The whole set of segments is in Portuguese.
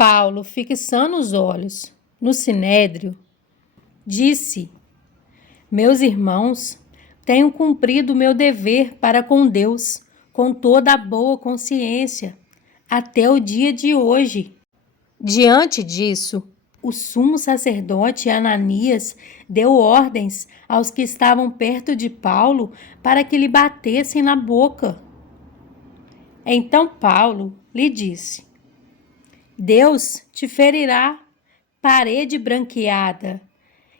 Paulo, fixando os olhos no sinédrio, disse: Meus irmãos, tenho cumprido o meu dever para com Deus com toda a boa consciência até o dia de hoje. Diante disso, o sumo sacerdote Ananias deu ordens aos que estavam perto de Paulo para que lhe batessem na boca. Então Paulo lhe disse: Deus te ferirá, parede branqueada.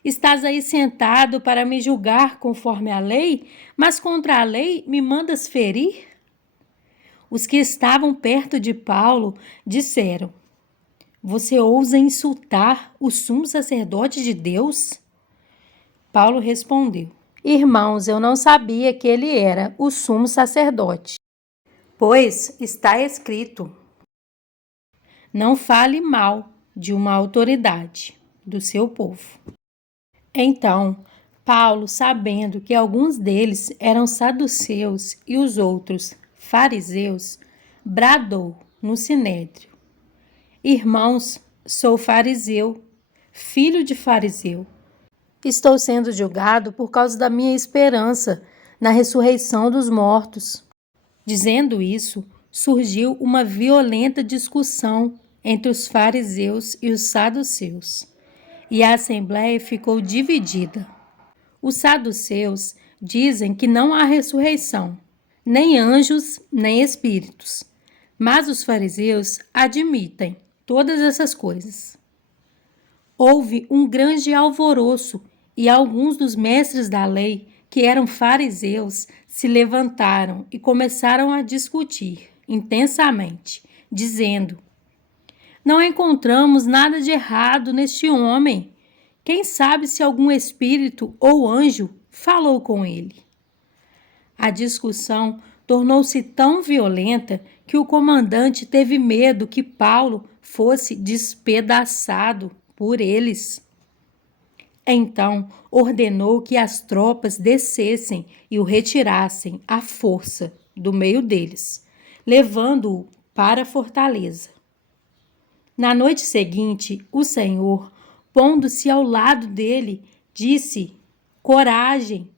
Estás aí sentado para me julgar conforme a lei, mas contra a lei me mandas ferir? Os que estavam perto de Paulo disseram: Você ousa insultar o sumo sacerdote de Deus? Paulo respondeu: Irmãos, eu não sabia que ele era o sumo sacerdote, pois está escrito: Não fale mal de uma autoridade do seu povo. Então, Paulo, sabendo que alguns deles eram saduceus e os outros fariseus, bradou no sinédrio: Irmãos, sou fariseu, filho de fariseu. Estou sendo julgado por causa da minha esperança na ressurreição dos mortos. Dizendo isso, surgiu uma violenta discussão entre os fariseus e os saduceus, e a assembleia ficou dividida. Os saduceus dizem que não há ressurreição, nem anjos, nem espíritos, mas os fariseus admitem todas essas coisas. Houve um grande alvoroço e alguns dos mestres da lei, que eram fariseus, se levantaram e começaram a discutir intensamente, dizendo: Não encontramos nada de errado neste homem. Quem sabe se algum espírito ou anjo falou com ele? A discussão tornou-se tão violenta que o comandante teve medo que Paulo fosse despedaçado por eles. Então ordenou que as tropas descessem e o retirassem à força do meio deles, levando-o para a fortaleza. Na noite seguinte, o Senhor, pondo-se ao lado dele, disse: Coragem!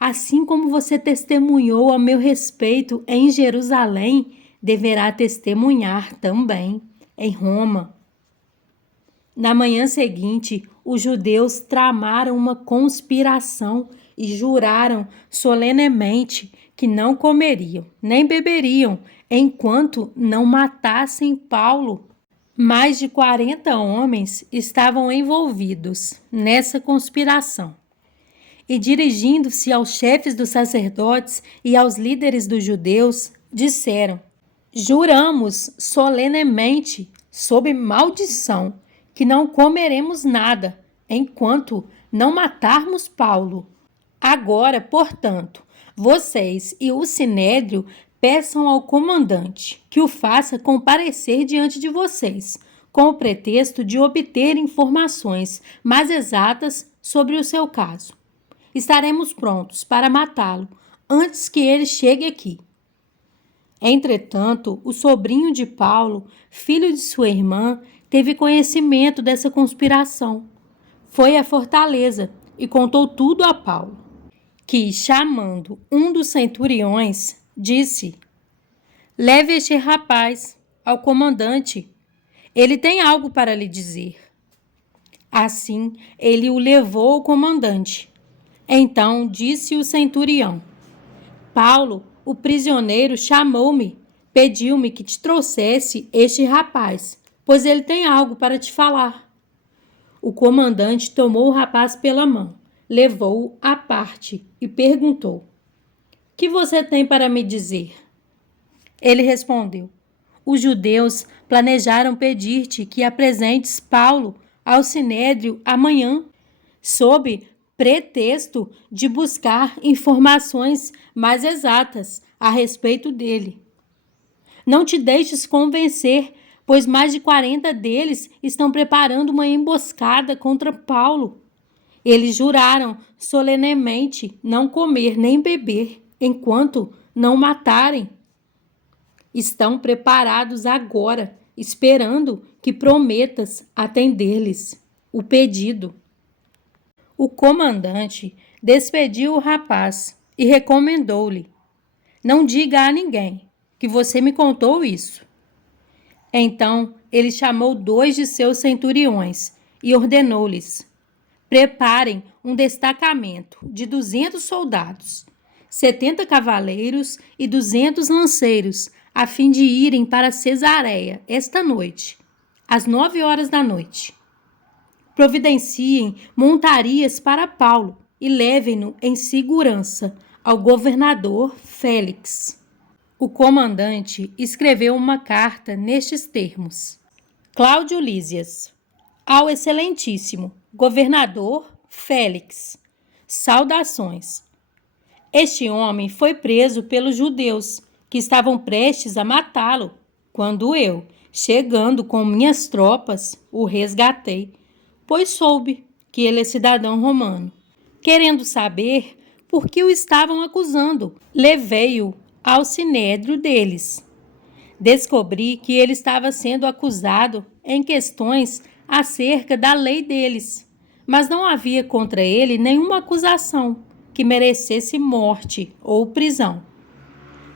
Assim como você testemunhou a meu respeito em Jerusalém, deverá testemunhar também em Roma. Na manhã seguinte, os judeus tramaram uma conspiração e juraram solenemente que não comeriam nem beberiam enquanto não matassem Paulo. Mais de 40 homens estavam envolvidos nessa conspiração. E dirigindo-se aos chefes dos sacerdotes e aos líderes dos judeus, disseram: Juramos solenemente, sob maldição, que não comeremos nada, enquanto não matarmos Paulo. Agora, portanto, vocês e o sinédrio peçam ao comandante que o faça comparecer diante de vocês, com o pretexto de obter informações mais exatas sobre o seu caso. Estaremos prontos para matá-lo antes que ele chegue aqui. Entretanto, o sobrinho de Paulo, filho de sua irmã, teve conhecimento dessa conspiração. Foi à fortaleza e contou tudo a Paulo, que, chamando um dos centuriões, disse: Leve este rapaz ao comandante. Ele tem algo para lhe dizer. Assim, ele o levou ao comandante. Então disse o centurião: Paulo, o prisioneiro, chamou-me, pediu-me que te trouxesse este rapaz, pois ele tem algo para te falar. O comandante tomou o rapaz pela mão, levou-o à parte e perguntou: Que você tem para me dizer? Ele respondeu: Os judeus planejaram pedir-te que apresentes Paulo ao sinédrio amanhã, sob pretexto de buscar informações mais exatas a respeito dele. Não te deixes convencer, pois mais de 40 deles estão preparando uma emboscada contra Paulo. Eles juraram solenemente não comer nem beber enquanto não matarem. Estão preparados agora esperando que prometas atender-lhes o pedido. O comandante despediu o rapaz e recomendou-lhe: não diga a ninguém que você me contou isso. Então ele chamou 2 de seus centuriões e ordenou-lhes: preparem um destacamento de 200 soldados, 70 cavaleiros e 200 lanceiros, a fim de irem para Cesareia esta noite, às 9 horas da noite. Providenciem montarias para Paulo e levem-no em segurança ao governador Félix. O comandante escreveu uma carta nestes termos: Cláudio Lísias, ao excelentíssimo governador Félix, saudações. Este homem foi preso pelos judeus, que estavam prestes a matá-lo, quando eu, chegando com minhas tropas, o resgatei, pois soube que ele é cidadão romano. Querendo saber por que o estavam acusando, levei-o ao sinédrio deles. Descobri que ele estava sendo acusado em questões acerca da lei deles, mas não havia contra ele nenhuma acusação que merecesse morte ou prisão.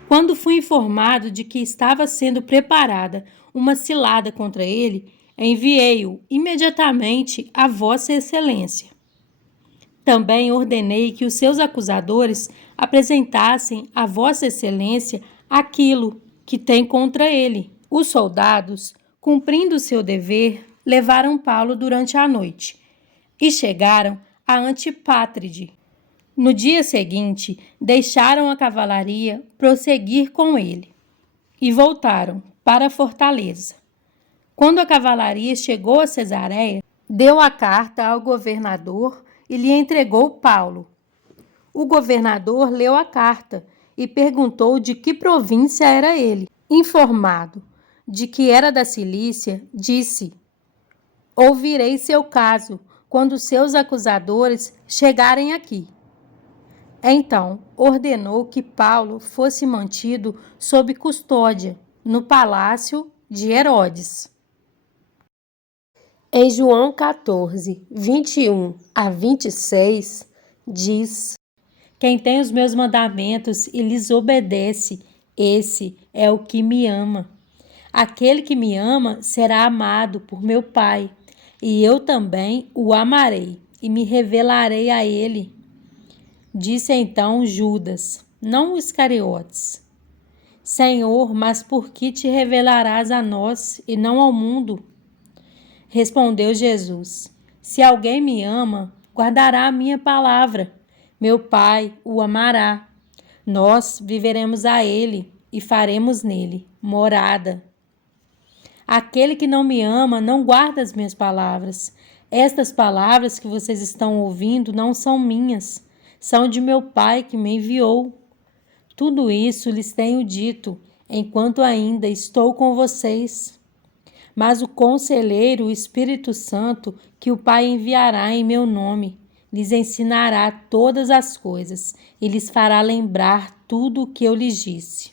Quando fui informado de que estava sendo preparada uma cilada contra ele, enviei-o imediatamente a Vossa Excelência. Também ordenei que os seus acusadores apresentassem a Vossa Excelência aquilo que tem contra ele. Os soldados, cumprindo seu dever, levaram Paulo durante a noite e chegaram a Antipátride. No dia seguinte, deixaram a cavalaria prosseguir com ele e voltaram para a fortaleza. Quando a cavalaria chegou a Cesareia, deu a carta ao governador e lhe entregou Paulo. O governador leu a carta e perguntou de que província era ele. Informado de que era da Cilícia, disse: ouvirei seu caso quando seus acusadores chegarem aqui. Então ordenou que Paulo fosse mantido sob custódia no palácio de Herodes. Em João 14, 21 a 26, diz: quem tem os meus mandamentos e lhes obedece, esse é o que me ama. Aquele que me ama será amado por meu Pai, e eu também o amarei e me revelarei a ele. Disse então Judas, não Iscariotes: Senhor, mas por que te revelarás a nós e não ao mundo? Respondeu Jesus: se alguém me ama, guardará a minha palavra. Meu Pai o amará. Nós viveremos a ele e faremos nele morada. Aquele que não me ama não guarda as minhas palavras. Estas palavras que vocês estão ouvindo não são minhas, são de meu Pai que me enviou. Tudo isso lhes tenho dito, enquanto ainda estou com vocês. Mas o Conselheiro, o Espírito Santo, que o Pai enviará em meu nome, lhes ensinará todas as coisas e lhes fará lembrar tudo o que eu lhes disse.